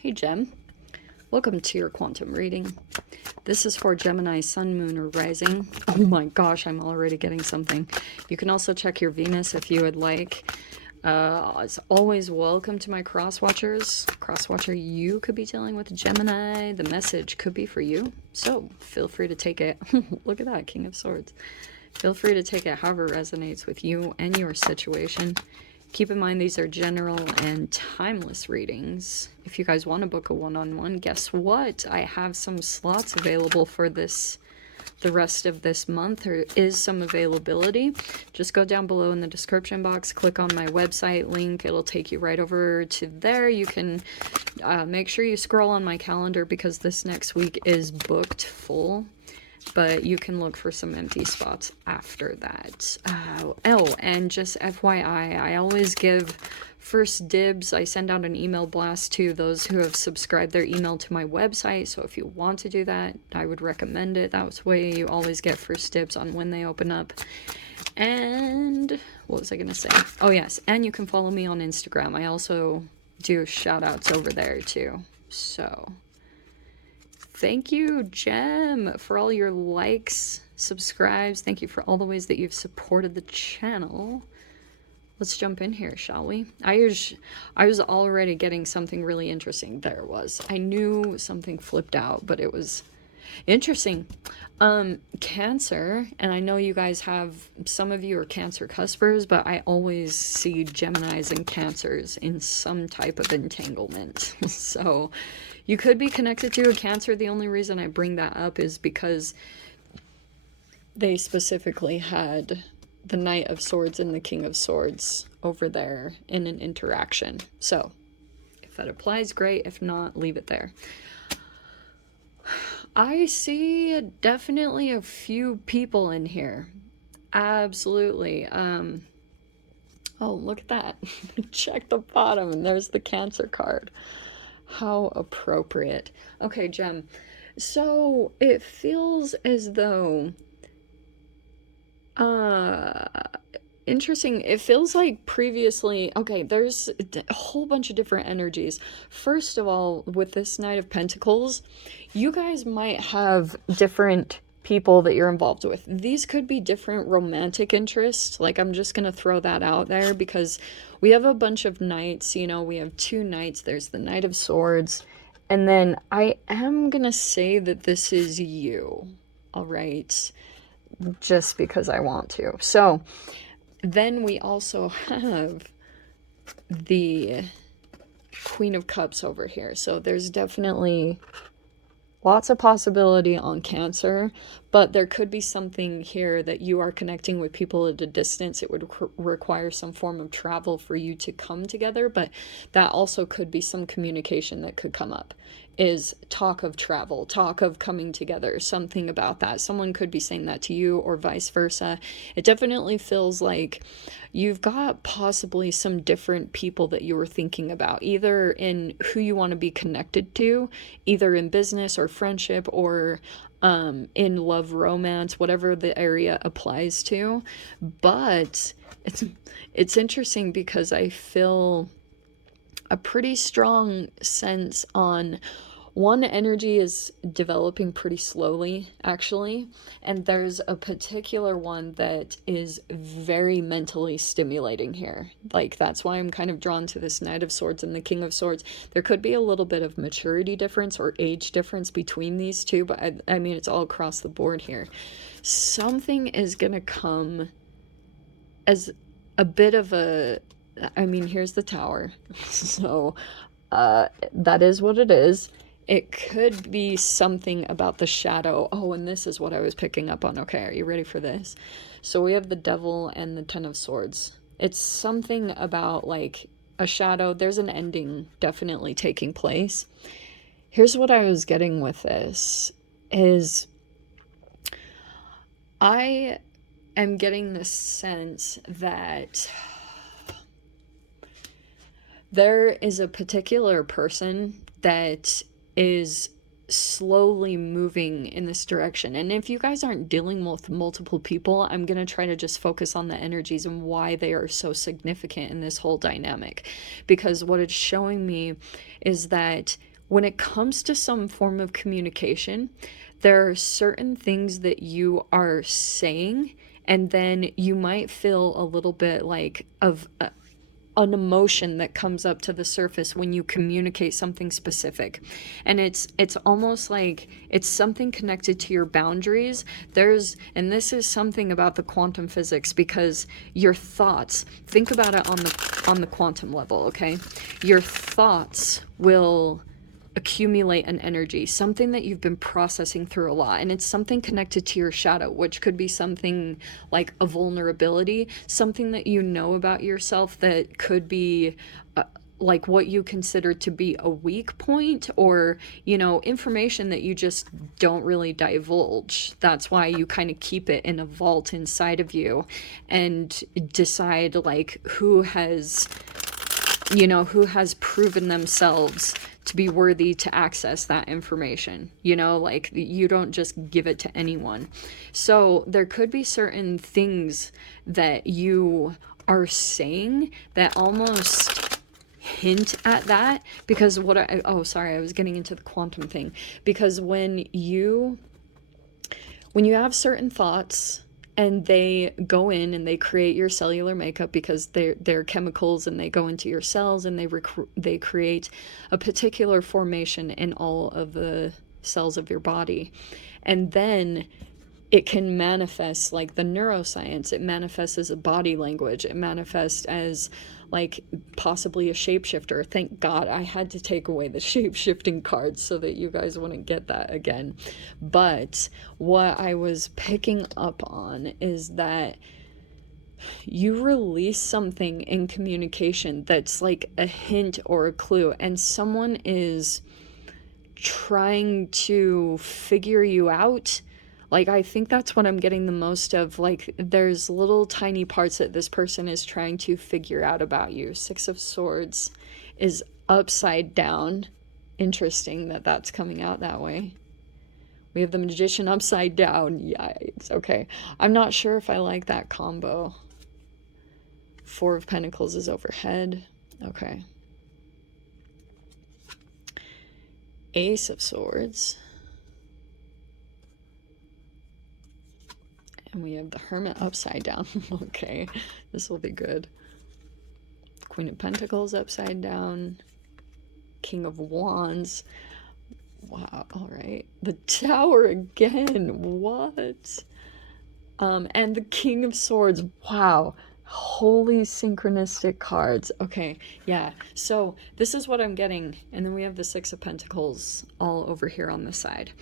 Hey Gem, welcome to your quantum reading. This is for Gemini, Sun, Moon, or Rising. Oh my gosh, I'm already getting something. You can also check your Venus if you would like. As always, welcome to my cross-watchers. Cross-watcher, you could be dealing with Gemini. The message could be for you, so feel free to take it. Look at that, King of Swords. Feel free to take it however resonates with you and your situation. Keep in mind these are general and timeless readings. If you guys want to book a one-on-one, guess what? I have some slots available for this, the rest of this month. There is some availability. Just go down below in the description box, click on my website link. It'll take you right over to there. You can make sure you scroll on my calendar because this next week is booked full. But you can look for some empty spots after that. Oh, and just FYI, I always give first dibs. I send out an email blast to those who have subscribed their email to my website. So if you want to do that, I would recommend it. That way you always get first dibs on when they open up. And what was I going to say? Oh, yes. And you can follow me on Instagram. I also do shout outs over there too. So thank you, Gem, for all your likes, subscribes. Thank you for all the ways that you've supported the channel. Let's jump in here, shall we? I was already getting something really interesting. There it was. I knew something flipped out, but it was interesting. Cancer, and I know you guys have, some of you are Cancer cuspers, but I always see Geminis and Cancers in some type of entanglement. So you could be connected to a Cancer. The only reason I bring that up is because they specifically had the Knight of Swords and the King of Swords over there in an interaction. So if that applies, great. If not, leave it there. I see definitely a few people in here. Absolutely. Oh, look at that. Check the bottom and there's the Cancer card. How appropriate. Okay, Gem. So it feels as though interesting. It feels like previously, okay, there's a whole bunch of different energies. First of all, with this Knight of Pentacles, you guys might have different people that you're involved with. These could be different romantic interests. Like, I'm just gonna throw that out there because we have a bunch of knights, you know, we have two knights. There's the Knight of Swords, and then I am gonna say that this is you, all right, just because I want to. So then we also have the Queen of Cups over here. So there's definitely lots of possibility on Cancer, but there could be something here that you are connecting with people at a distance. It would require some form of travel for you to come together, but that also could be some communication that could come up, is talk of travel, talk of coming together, something about that. Someone could be saying that to you or vice versa. It definitely feels like you've got possibly some different people that you were thinking about, either in who you want to be connected to, either in business or friendship or in love, romance, whatever the area applies to. But it's interesting because I feel a pretty strong sense on one, energy is developing pretty slowly, actually, and there's a particular one that is very mentally stimulating here. Like, that's why I'm kind of drawn to this Knight of Swords and the King of Swords. There could be a little bit of maturity difference or age difference between these two, but I mean, it's all across the board here. Something is gonna come as a bit of a, I mean, here's the Tower, so that is what it is. It could be something about the shadow. Oh, and this is what I was picking up on. Okay, are you ready for this? So we have the Devil and the Ten of Swords. It's something about like a shadow. There's an ending definitely taking place. Here's what I was getting with this is I am getting the sense that there is a particular person that is slowly moving in this direction. And if you guys aren't dealing with multiple people, I'm going to try to just focus on the energies and why they are so significant in this whole dynamic. Because what it's showing me is that when it comes to some form of communication, there are certain things that you are saying, and then you might feel a little bit like of an emotion that comes up to the surface when you communicate something specific. And it's almost like it's something connected to your boundaries. And this is something about the quantum physics, because your thoughts, think about it on the quantum level, okay? Your thoughts will accumulate an energy, something that you've been processing through a lot, and it's something connected to your shadow, which could be something like a vulnerability, something that you know about yourself that could be like what you consider to be a weak point, or information that you just don't really divulge. That's why you kind of keep it in a vault inside of you and decide like who has proven themselves to be worthy to access that information. Like you don't just give it to anyone. So there could be certain things that you are saying that almost hint at that, because I was getting into the quantum thing, because when you have certain thoughts and they go in and they create your cellular makeup, because they're chemicals, and they go into your cells and they create a particular formation in all of the cells of your body. And then it can manifest like the neuroscience. It manifests as a body language. It manifests as like possibly a shapeshifter. Thank God I had to take away the shape-shifting cards so that you guys wouldn't get that again. But what I was picking up on is that you release something in communication that's like a hint or a clue, and someone is trying to figure you out. Like, I think that's what I'm getting the most of. Like, there's little tiny parts that this person is trying to figure out about you. Six of Swords is upside down. Interesting that that's coming out that way. We have the Magician upside down. Yikes. Okay. I'm not sure if I like that combo. Four of Pentacles is overhead. Okay. Ace of Swords. And we have the Hermit upside down. Okay, this will be good. Queen of Pentacles upside down. King of Wands. Wow, all right. The Tower again. What? And the King of Swords. Wow. Holy synchronistic cards. Okay, yeah. So this is what I'm getting. And then we have the Six of Pentacles all over here on the side.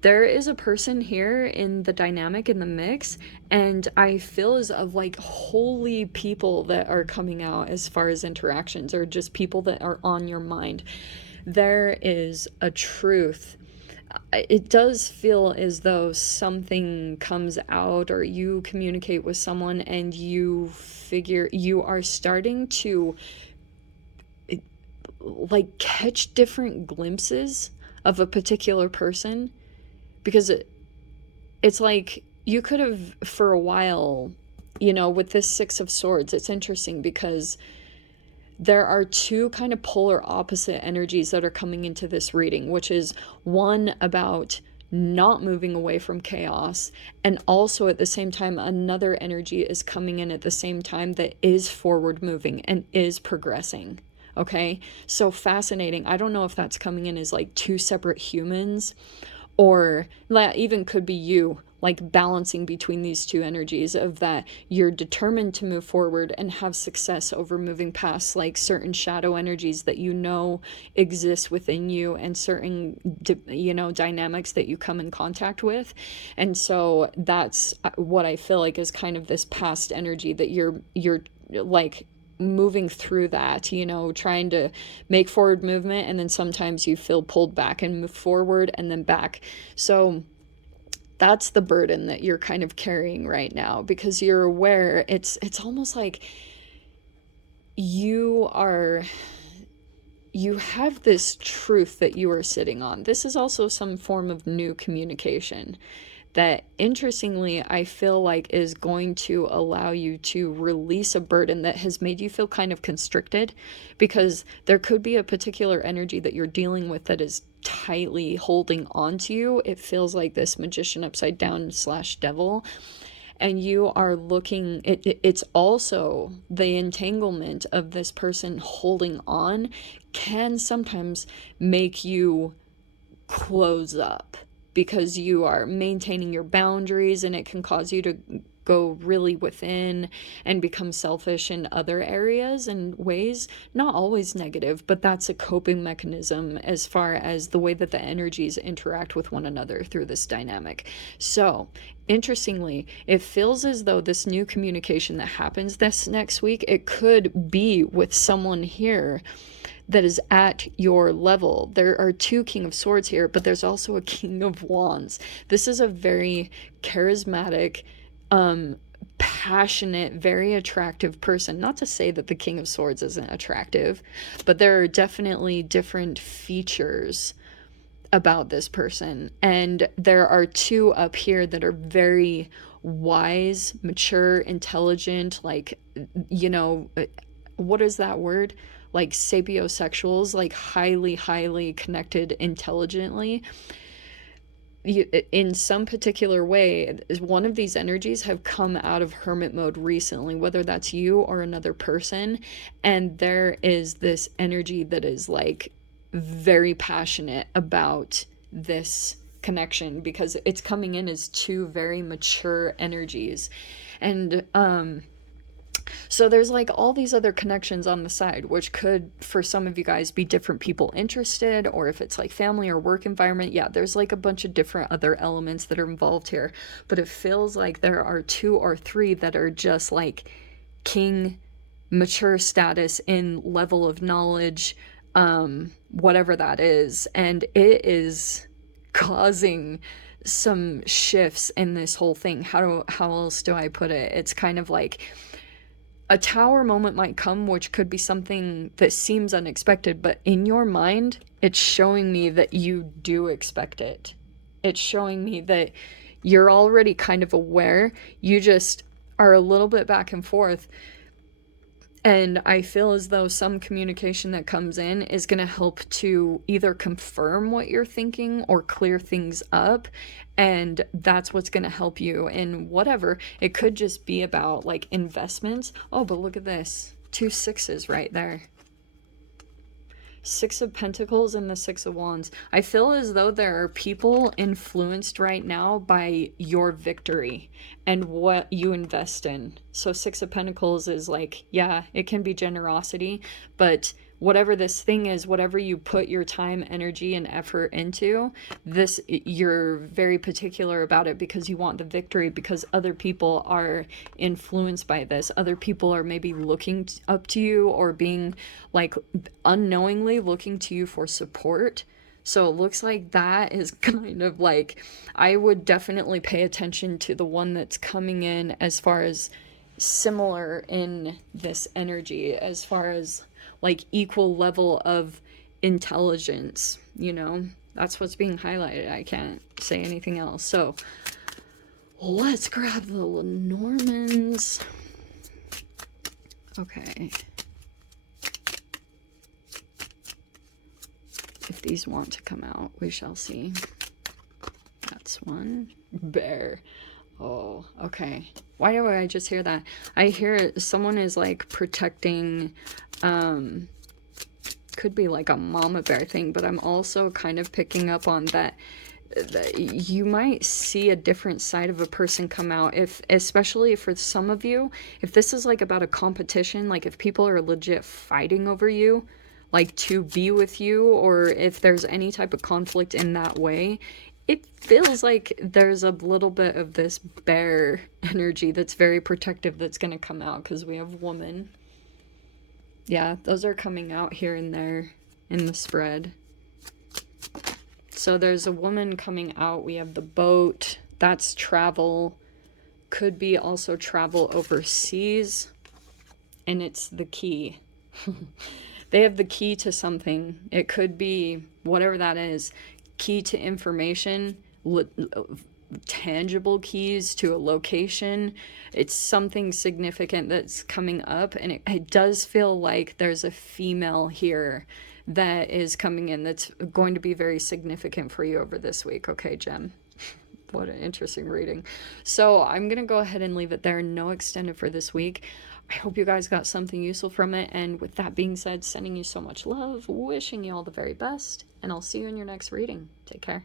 There is a person here in the dynamic, in the mix, and I feel as of like holy people that are coming out as far as interactions, or just people that are on your mind. There is a truth. It does feel as though something comes out, or you communicate with someone and you figure you are starting to like catch different glimpses of a particular person. Because it's like you could have, for a while, with this Six of Swords, it's interesting because there are two kind of polar opposite energies that are coming into this reading, which is one about not moving away from chaos, and also at the same time another energy is coming in at the same time that is forward moving and is progressing. Okay, so fascinating. I don't know if that's coming in as like two separate humans, or that even could be you, like balancing between these two energies of that you're determined to move forward and have success over moving past like certain shadow energies that exist within you, and certain dynamics that you come in contact with. And so that's what I feel like is kind of this past energy that you're like moving through that, trying to make forward movement, and then sometimes you feel pulled back and move forward and then back. So that's the burden that you're kind of carrying right now, because you're aware it's almost like you have this truth that you are sitting on. This is also some form of new communication that, interestingly, I feel like is going to allow you to release a burden that has made you feel kind of constricted, because there could be a particular energy that you're dealing with that is tightly holding on to you. It feels like this magician upside down slash devil, and you are looking, it's also the entanglement of this person holding on can sometimes make you close up because you are maintaining your boundaries, and it can cause you to go really within and become selfish in other areas and ways, not always negative, but that's a coping mechanism as far as the way that the energies interact with one another through this dynamic. So interestingly, it feels as though this new communication that happens this next week, it could be with someone here that is at your level. There are two King of Swords here, but there's also a King of Wands. This is a very charismatic, passionate, very attractive person. Not to say that the King of Swords isn't attractive, but there are definitely different features about this person. And there are two up here that are very wise, mature, intelligent, like, you know, what is that word? Like sapiosexuals, like highly connected intelligently. In some particular way, one of these energies have come out of hermit mode recently, whether that's you or another person, and there is this energy that is like very passionate about this connection, because it's coming in as two very mature energies. And so there's like all these other connections on the side, which could, for some of you guys, be different people interested, or if it's like family or work environment. Yeah, there's like a bunch of different other elements that are involved here. But it feels like there are two or three that are just like king, mature status in level of knowledge, whatever that is. And it is causing some shifts in this whole thing. How else do I put it? It's kind of like a tower moment might come, which could be something that seems unexpected, but in your mind, it's showing me that you do expect it. It's showing me that you're already kind of aware. You just are a little bit back and forth. And I feel as though some communication that comes in is going to help to either confirm what you're thinking or clear things up. And that's what's going to help you in whatever. It could just be about like investments. Oh, but look at this. 2 6s right there. 6 of Pentacles and the 6 of Wands. I feel as though there are people influenced right now by your victory and what you invest in. So 6 of Pentacles is like, yeah, it can be generosity, but whatever this thing is, whatever you put your time, energy, and effort into, this, you're very particular about it because you want the victory, because other people are influenced by this. Other people are maybe looking up to you, or being like unknowingly looking to you for support. So it looks like that is kind of like, I would definitely pay attention to the one that's coming in as far as similar in this energy, as far as like equal level of intelligence, you know, that's what's being highlighted. I can't say anything else. So let's grab the Lenormands. Okay. If these want to come out, we shall see. That's one. Bear. Oh, okay. Why do I just hear that? I hear someone is like protecting, could be like a mama bear thing, but I'm also kind of picking up on that you might see a different side of a person come out, if, especially for some of you, if this is like about a competition, like if people are legit fighting over you, like to be with you, or if there's any type of conflict in that way, it feels like there's a little bit of this bear energy that's very protective that's going to come out, because we have woman. Yeah, those are coming out here and there in the spread. So there's a woman coming out. We have the boat. That's travel. Could be also travel overseas. And it's the key. They have the key to something. It could be whatever that is. Key to information. tangible keys to a location. It's something significant that's coming up, and it does feel like there's a female here that is coming in that's going to be very significant for you over this week. Okay, Gem. What an interesting reading. So I'm going to go ahead and leave it there. No extended for this week. I hope you guys got something useful from it. And with that being said, sending you so much love, wishing you all the very best, and I'll see you in your next reading. Take care.